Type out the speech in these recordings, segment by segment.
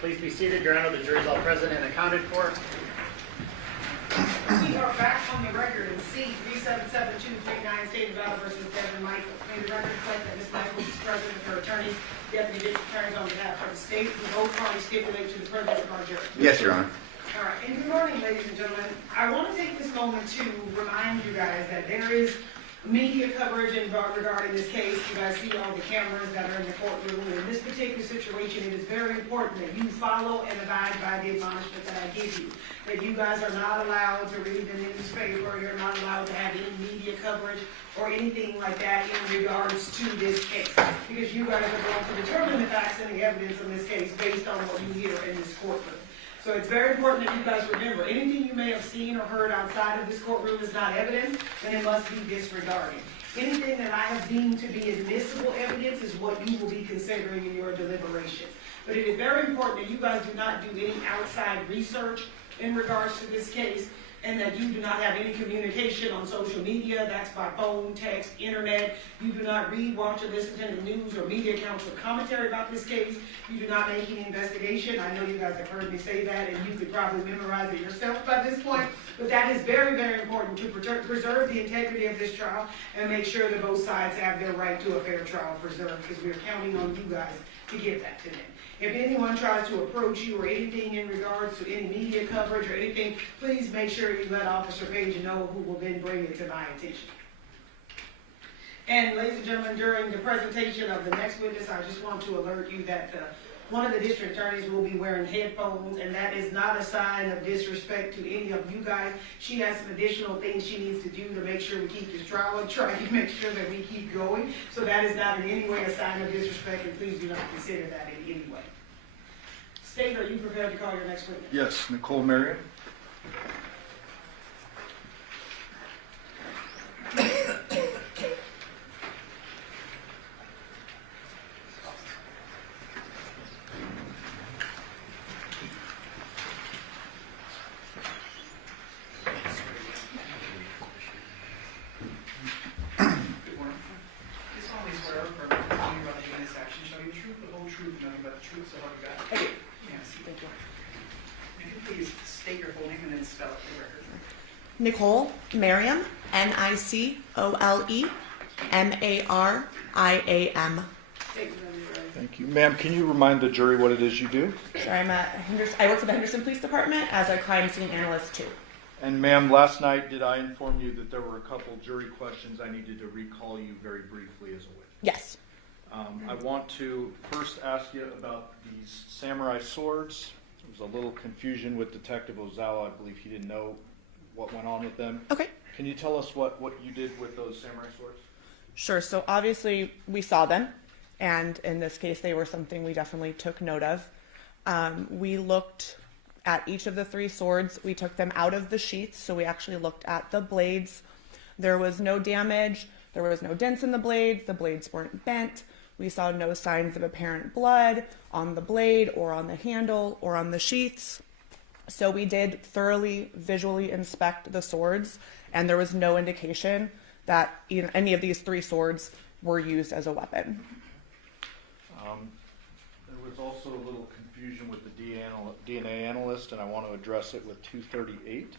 Please be seated. Your Honor, the jury is all present and accounted for. We are back on the record in C-377239, State of Nevada versus Devyn Michaels. May the record reflect that Ms. Michaels is present with her attorney, Deputy District Attorneys on behalf of the state. We both parties stipulate to the presence of our jury. Yes, Your Honor. All right, and good morning, ladies and gentlemen. I want to take this moment to remind you guys that there is media coverage regarding this case. You guys see all the cameras that are in the courtroom. In this particular situation, it is very important that you follow and abide by the admonishment that I give you. That you guys are not allowed to read the newspaper, you're not allowed to have any media coverage or anything like that in regards to this case. Because you guys are going to determine the facts and the evidence in this case based on what you hear in this courtroom. So it's very important that you guys remember, anything you may have seen or heard outside of this courtroom is not evidence, and it must be disregarded. Anything that I have deemed to be admissible evidence is what you will be considering in your deliberations. But it is very important that you guys do not do any outside research in regards to this case, and that you do not have any communication on social media. That's by phone, text, internet. You do not read, watch, or listen to the news or media accounts or commentary about this case. You do not make any investigation. I know you guys have heard me say that, and you could probably memorize it yourself by this point. But that is very, very important to preserve the integrity of this trial and make sure that both sides have their right to a fair trial preserved, because we're counting on you guys to give that to them. If anyone tries to approach you or anything in regards to any media coverage or anything, please make sure you let Officer Page know, who will then bring it to my attention. And ladies and gentlemen, during the presentation of the next witness, I just want to alert you that one of the district attorneys will be wearing headphones, and that is not a sign of disrespect to any of you guys. She has some additional things she needs to do to make sure we keep this trial on track and make sure that we keep going. So that is not in any way a sign of disrespect, and please do not consider that in any way. State, are you prepared to call your next witness? Yes, Nicole Marium. Nicole Marium, Nicolemariam. Thank you. Ma'am, can you remind the jury what it is you do? So I work for the Henderson Police Department as a crime scene analyst too. And ma'am, last night did I inform you that there were a couple jury questions I needed to recall you very briefly as a witness? Yes. I want to first ask you about these samurai swords. There was a little confusion with Detective Ozawa. I believe he didn't know what went on with them. Okay. Can you tell us what you did with those samurai swords? Sure. So obviously we saw them, and in this case they were something we definitely took note of. We looked at each of the three swords. We took them out of the sheaths, so we actually looked at the blades. There was no damage. There was no dents in the blades. The blades weren't bent. We saw no signs of apparent blood on the blade or on the handle or on the sheaths. So we did thoroughly visually inspect the swords, and there was no indication that any of these three swords were used as a weapon. There was also a little confusion with the DNA analyst, and I want to address it with 238.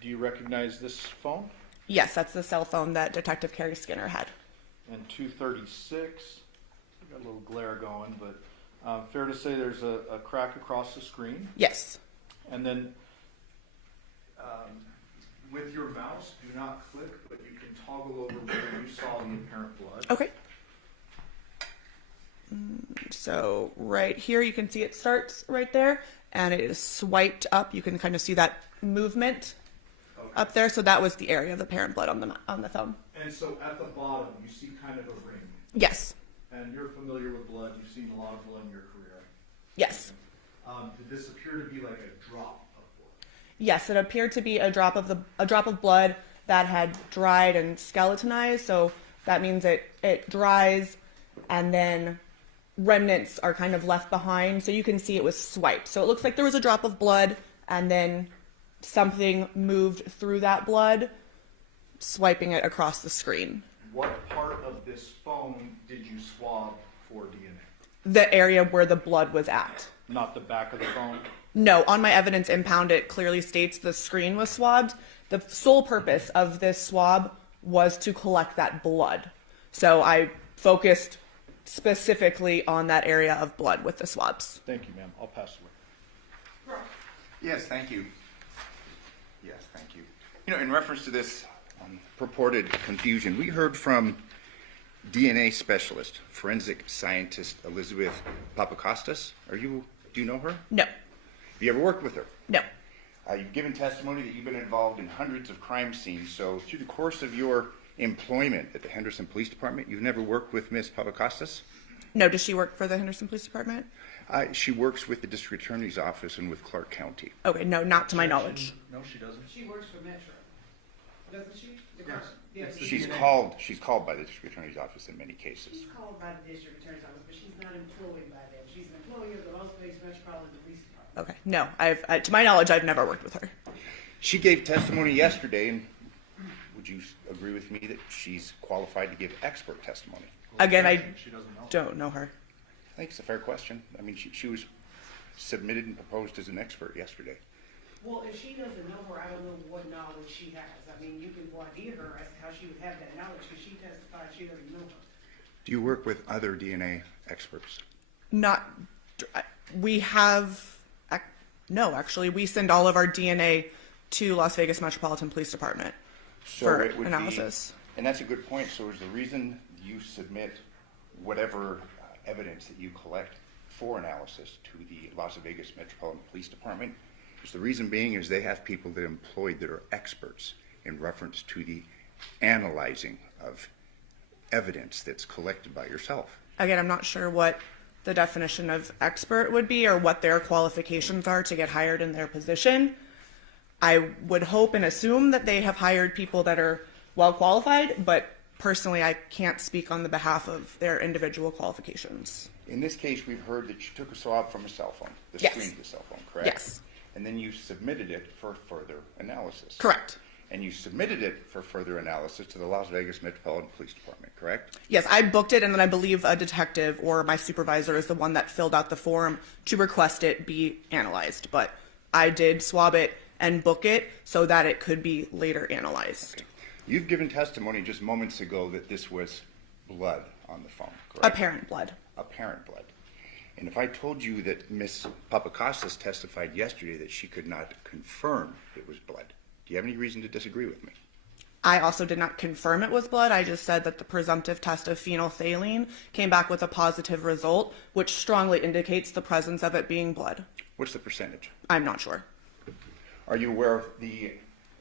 Do you recognize this phone? Yes, that's the cell phone that Detective Carrie Skinner had. And 236, got a little glare going, but fair to say there's a crack across the screen? Yes. And then with your mouse, do not click, but you can toggle over where you saw the apparent blood. Okay. So right here, you can see it starts right there, and it is swiped up. You can kind of see that movement up there. So that was the area of the apparent blood on the thumb. And so at the bottom, you see kind of a ring. Yes. And you're familiar with blood. You've seen a lot of blood in your career. Yes. Did this appear to be like a drop of blood? Yes, it appeared to be a drop of blood that had dried and skeletonized. So that means it dries, and then remnants are kind of left behind. So you can see it was swiped. So it looks like there was a drop of blood, and then something moved through that blood, swiping it across the screen. What part of this phone did you swab for DNA? The area where the blood was at. not the back of the phone? No, on my evidence impound, it clearly states the screen was swabbed. The sole purpose of this swab was to collect that blood. So I focused specifically on that area of blood with the swabs. Thank you, ma'am. I'll pass it away. Yes, thank you. Yes, thank you. You know, in reference to this purported confusion, we heard from DNA specialist, forensic scientist Elizabeth Papakostas. Do you know her? No, Have you ever worked with her? no, You've given testimony that you've been involved in hundreds of crime scenes. So through the course of your employment at the Henderson Police Department, you've never worked with Ms. Papakostas? no. Does she work for the Henderson Police Department? She works with the District Attorney's Office and with Clark County. Okay, no, not to my knowledge. No, she doesn't. She works for Metro, doesn't she? Yes. She's called by the District Attorney's Office in many cases. She's called by the district attorney's office, but she's not employed by them. She's an employee of the Las Vegas Metropolitan Police Department. Okay, no. To my knowledge, I've never worked with her. She gave testimony yesterday, and would you agree with me that she's qualified to give expert testimony? Again, I She doesn't know. don't know her. I think it's a fair question. I mean, she was submitted and proposed as an expert yesterday. Well, if she doesn't know her, I don't know what knowledge she has. I mean, you can voir dire her as to how she would have that knowledge, because she testified she doesn't know her. Do you work with other DNA experts? Not. We have. No, actually, we send all of our DNA to Las Vegas Metropolitan Police Department for it would analysis. And that's a good point. So is the reason you submit whatever evidence that you collect for analysis to the Las Vegas Metropolitan Police Department, is the reason being is they have people that are employed that are experts in reference to the analyzing of evidence that's collected by yourself. Again, I'm not sure what the definition of expert would be or what their qualifications are to get hired in their position. I would hope and assume that they have hired people that are well qualified, but personally, I can't speak on the behalf of their individual qualifications. In this case, we've heard that you took a swab from a cell phone, the Yes. screen of the cell phone, correct? Yes. And then you submitted it for further analysis. Correct. And you submitted it for further analysis to the Las Vegas Metropolitan Police Department, correct? Yes, I booked it, and then I believe a detective or my supervisor is the one that filled out the form to request it be analyzed. But I did swab it and book it so that it could be later analyzed. You've given testimony just moments ago that this was blood on the phone, correct? Apparent blood. Apparent blood. And if I told you that Ms. Papakostas testified yesterday that she could not confirm it was blood, do you have any reason to disagree with me? I also did not confirm it was blood. I just said that the presumptive test of phenolphthalein came back with a positive result, which strongly indicates the presence of it being blood. What's the percentage? I'm not sure. Are you aware of the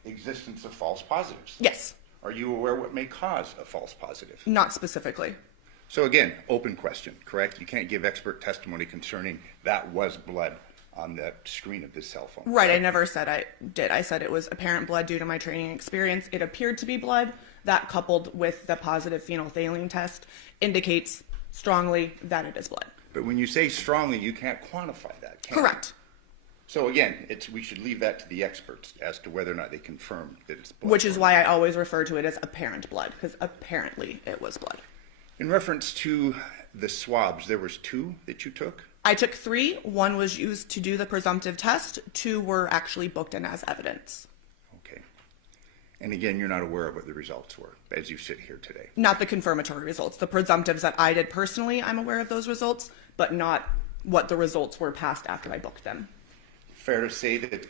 existence of false positives? Yes, Are you aware what may cause a false positive? not specifically. So again, open question, correct? You can't give expert testimony concerning that was blood on the screen of this cell phone. Right, I correct? never said I did. I said it was apparent blood due to my training experience. It appeared to be blood. That, coupled with the positive phenolphthalein test, indicates strongly that it is blood. But when you say strongly, you can't quantify that, can you? Correct. So again, we should leave that to the experts as to whether or not they confirm that it's blood. Which is why I always refer to it as apparent blood, because apparently it was blood. In reference to the swabs, there was 2 that you took? I took 3. 1 was used to do the presumptive test. 2 were actually booked in as evidence. Okay. And again, you're not aware of what the results were as you sit here today. Not the confirmatory results. The presumptives that I did personally, I'm aware of those results, but not what the results were passed after I booked them. Fair to say that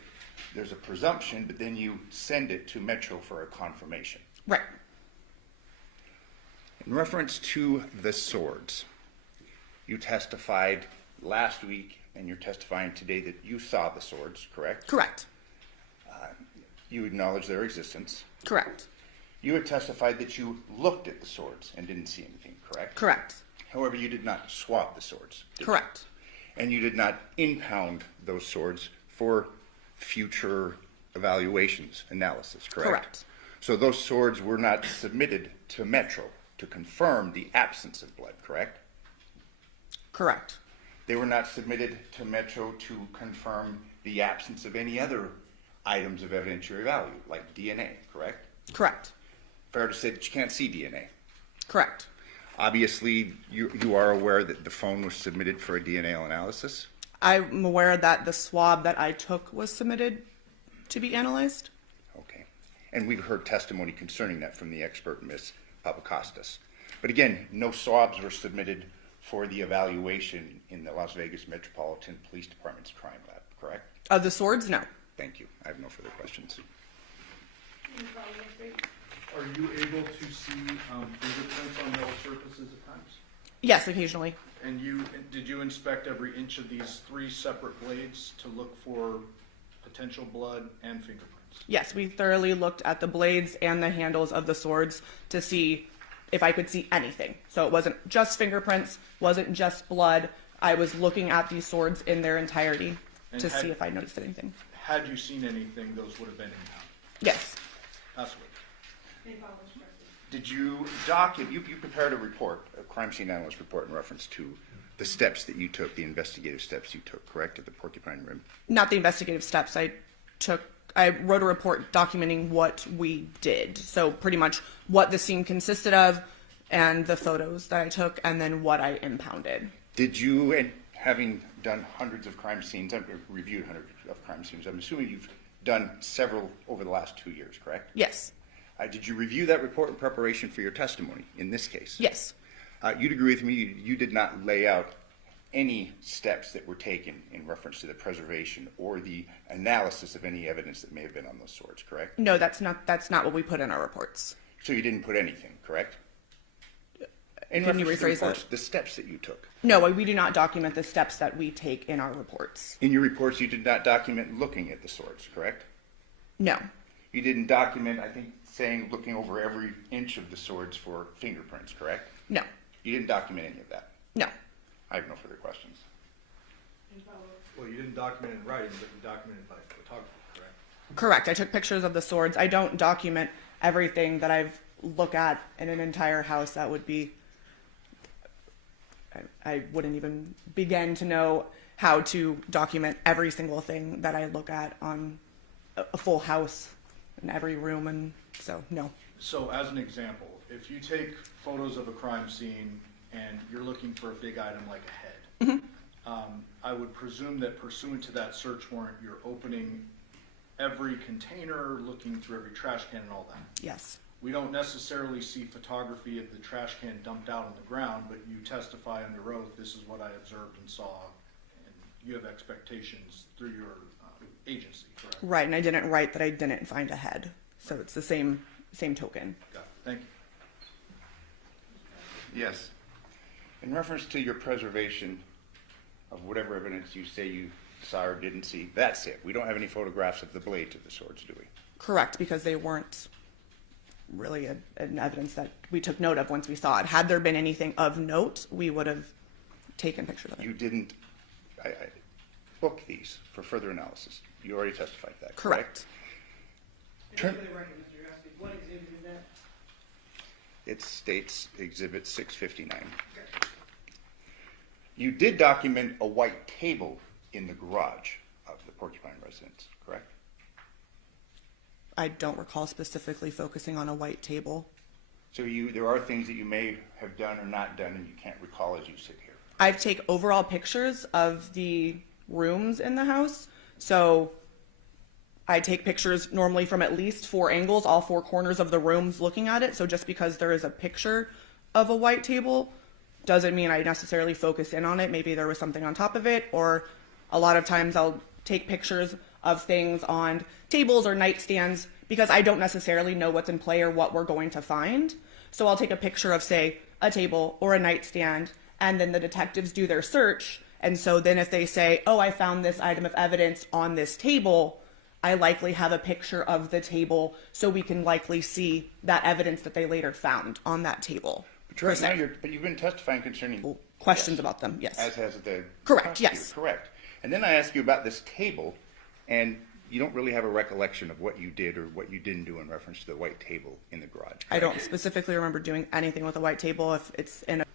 there's a presumption, but then you send it to Metro for a confirmation. Right. In reference to the swords, you testified last week and you're testifying today that you saw the swords, correct? Correct. You acknowledge their existence. Correct. You had testified that you looked at the swords and didn't see anything, correct? Correct. However, you did not swab the swords. did you? Correct. And you did not impound those swords for future evaluations, analysis, correct? Correct. So those swords were not submitted to Metro to confirm the absence of blood, correct? Correct. They were not submitted to Metro to confirm the absence of any other items of evidentiary value, like DNA, correct? Correct. Fair to say that you can't see DNA. Correct. Obviously, you are aware that the phone was submitted for a DNA analysis. I'm aware that the swab that I took was submitted to be analyzed. Okay. And we've heard testimony concerning that from the expert, Ms. Papakostas. But again, no swabs were submitted for the evaluation in the Las Vegas Metropolitan Police Department's crime lab, correct? Of the swords, no. Thank you. I have no further questions. Are you able to see fingerprints on metal surfaces at times? Yes, occasionally. And did you inspect every inch of these 3 separate blades to look for potential blood and fingerprints? Yes, we thoroughly looked at the blades and the handles of the swords to see if I could see anything. So it wasn't just fingerprints, wasn't just blood. I was looking at these swords in their entirety to see if I noticed anything. Had you seen anything, those would have been impounded. Yes. Absolutely. Did you document, you prepared a report, a crime scene analyst report in reference to the steps that you took, the investigative steps you took, correct, at the Porcupine Rim? Not the investigative steps. I wrote a report documenting what we did. So pretty much what the scene consisted of and the photos that I took and then what I impounded. Did you, and having done hundreds of crime scenes, I've reviewed hundreds of crime scenes, I'm assuming you've done several over the last 2 years, correct? Yes. Did you review that report in preparation for your testimony in this case? Yes. You'd agree with me, you did not lay out any steps that were taken in reference to the preservation or the analysis of any evidence that may have been on those swords, correct? No, that's not what we put in our reports. So you didn't put anything, correct? In Can you reference to the rephrase that? reports, the steps that you took. No, we do not document the steps that we take in our reports. In your reports, you did not document looking at the swords, correct? No. You didn't document, I think, saying looking over every inch of the swords for fingerprints, correct? No. You didn't document any of that. No. I have no further questions. Well, you didn't document it in writing, but you documented by photography, correct? Correct. I took pictures of the swords. I don't document everything that I've looked at in an entire house. That would be, I wouldn't even begin to know how to document every single thing that I look at on a full house in every room, and so no. So as an example, if you take photos of a crime scene and you're looking for a big item like a head, I would presume that pursuant to that search warrant, you're opening every container, looking through every trash can and all that. Yes. We don't necessarily see photography of the trash can dumped out on the ground, but you testify under oath, this is what I observed and saw, and you have expectations through your agency, correct? Right, and I didn't write that I didn't find a head, so it's the same token. Got it. Thank you. Yes. In reference to your preservation of whatever evidence you say you saw or didn't see, that's it. We don't have any photographs of the blades of the swords, do we? Correct, because they weren't really an evidence that we took note of once we saw it. Had there been anything of note, we would have taken pictures of it. You didn't book these for further analysis. You already testified to that, Correct. Turn- For the record, Mr. Yossi, what exhibit is that? It states Exhibit 659. You did document a white table in the garage of the Porcupine residence, correct? I don't recall specifically focusing on a white table. So there are things that you may have done or not done and you can't recall as you sit here. I take overall pictures of the rooms in the house, so I take pictures normally from at least 4 angles, all 4 corners of the rooms looking at it. So just because there is a picture of a white table doesn't mean I necessarily focus in on it. Maybe there was something on top of it, or a lot of times I'll take pictures of things on tables or nightstands because I don't necessarily know what's in play or what we're going to find. So I'll take a picture of, say, a table or a nightstand, and then the detectives do their search. And so then if they say, oh, I found this item of evidence on this table, I likely have a picture of the table so we can likely see that evidence that they later found on that table. But right now but you've been testifying concerning Questions about them, yes. As has the Correct, prosecutor, yes. correct. And then I ask you about this table, and you don't really have a recollection of what you did or what you didn't do in reference to the white table in the garage. I don't specifically remember doing anything with a white table. If it's in a